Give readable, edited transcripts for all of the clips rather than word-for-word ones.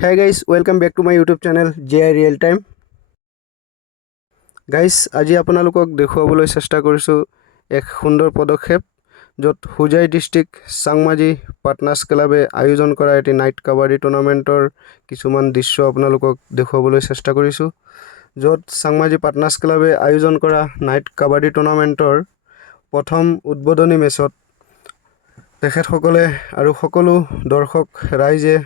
Hey guys, welcome back to my YouTube channel JI Real Time. Guys, আজি আপোনালোকক দেখুৱাবলৈ চেষ্টা কৰিছো এক সুন্দৰ পদক্ষেপ য'ত হুজাই ডিস্ট্ৰিক্ট চাংমাজি পাৰ্টনাৰ্ছ ক্লাবে আয়োজন কৰা এটি নাইট কাবাডী টুৰ্নামেণ্টৰ কিছুমান দৃশ্য আপোনালোকক দেখুৱাবলৈ চেষ্টা কৰিছো য'ত চাংমাজি পাৰ্টনাৰ্ছ ক্লাবে আয়োজন কৰা নাইট কাবাডী টুৰ্নামেণ্টৰ প্ৰথম উদ্বোধনী মেচত তেখেতসকলে আৰু সকলো দৰ্শক ৰাইজে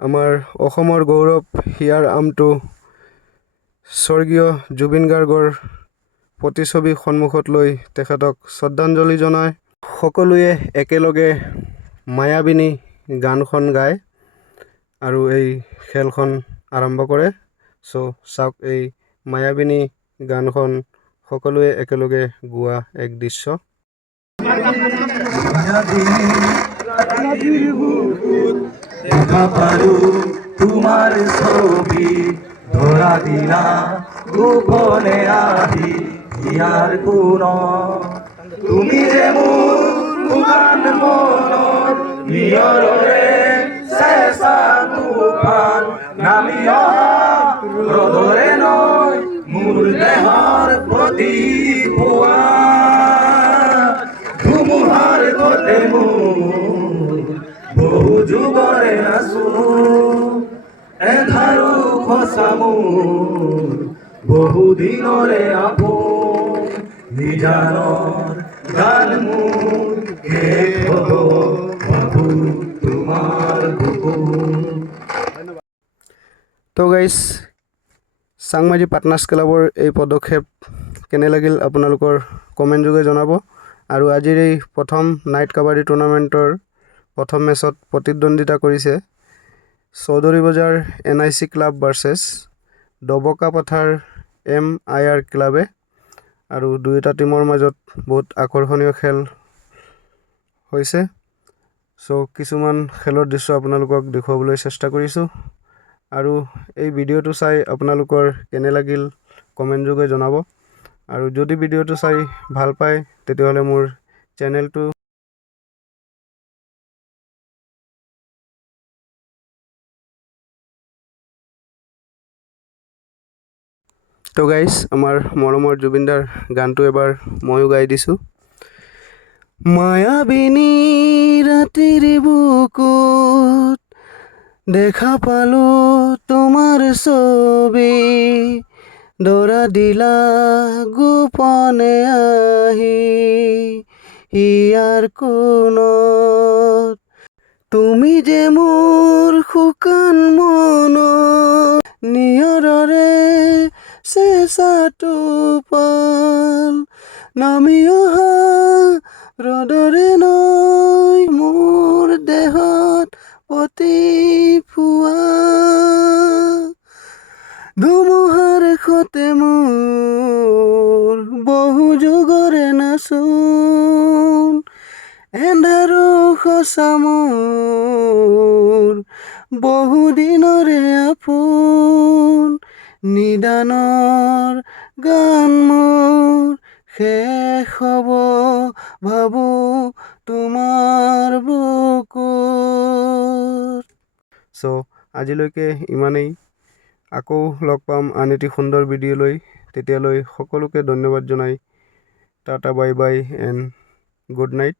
আমাৰ অসমৰ গৌৰৱ হিয়াৰ আমটো স্বৰ্গীয় জুবিন গাৰ্গৰ প্ৰতিছবি সন্মুখত লৈ তেখেতক শ্ৰদ্ধাঞ্জলি জনায় সকলোৱে একেলগে মায়াবিনী গানখন গায় আৰু এই খেলখন আৰম্ভ কৰে সো চাওক এই মায়াবিনী গানখন সকলোৱে একেলগে গোৱা এক দৃশ্য দেখা পালো তোমাৰ ছবি ধৰা দিলা গোপনে আহি ইয়াৰ কোন তুমি যে মুগান মনৰ নিয়ৰৰে চেঁচা তুফান নামি অহা ৰ'দৰে নৈ মোৰ দেহৰ প্ৰতি পোৱা ধুমুহাৰ গতে মোৰ বহু যুগৰে আছো এধাৰো খচামো বহু দিনৰে আপোন নিজানৰ গান মোৰ শেষ হ'ব বাবু তোমাৰ বুকুত। তো গাইজ চাংমাজি পাৰ্টনাৰ্ছ ক্লাবৰ এই পদক্ষেপ কেনে লাগিল আপোনালোকৰ কমেণ্ট যোগে জনাব আৰু আজিৰ এই প্ৰথম নাইট কাবাডী টুৰ্নামেণ্টৰ প্ৰথম মেচত প্ৰতিদ্বন্দ্বিতা কৰিছে চৌধুৰী বজাৰ NIC ক্লাব ভাৰ্চেছ ডবকাপথাৰ MIR ক্লাবে আৰু দুয়োটা টিমৰ মাজত বহুত আকৰ্ষণীয় খেল হৈছে সো কিছুমান খেলৰ দৃশ্য আপোনালোকক দেখুৱাবলৈ চেষ্টা কৰিছোঁ আৰু এই ভিডিঅ'টো চাই আপোনালোকৰ কেনে লাগিল কমেণ্ট যোগে জনাব আৰু যদি ভিডিঅ'টো চাই ভাল পায় তেতিয়াহ'লে মোৰ চেনেলটো তো গাইজ আমাৰ মৰমৰ জুবিনদাৰ গানটো এবাৰ ময়ো গাই দিছোঁ মায়াবিনী ৰাতিৰ বুকুত দেখা পালো তোমাৰ ছবি ধৰা দিলা গোপনে আহি ইয়াৰ কোনত তুমি যে মোৰ শুকান মনৰ নিয়ৰৰে চেঁচা তুফান নামি অহা ৰ'দৰে নৈ মোৰ দেহত প্ৰতি ফুৱা ধুমুহাৰ সতে মোৰ বহু যুগৰে নাচোন এন্ধাৰো খচা মোৰ বহু দিনৰে আপোন নিদানৰ গান মোৰ শেষ হ'ব ভাবো তোমাৰ বুকুত সো আজিলৈকে ইমানেই আকৌ লগ পাম আন এটি সুন্দৰ ভিডিঅ' লৈ তেতিয়ালৈ সকলোকে ধন্যবাদ জনাই tata bye bye and good night.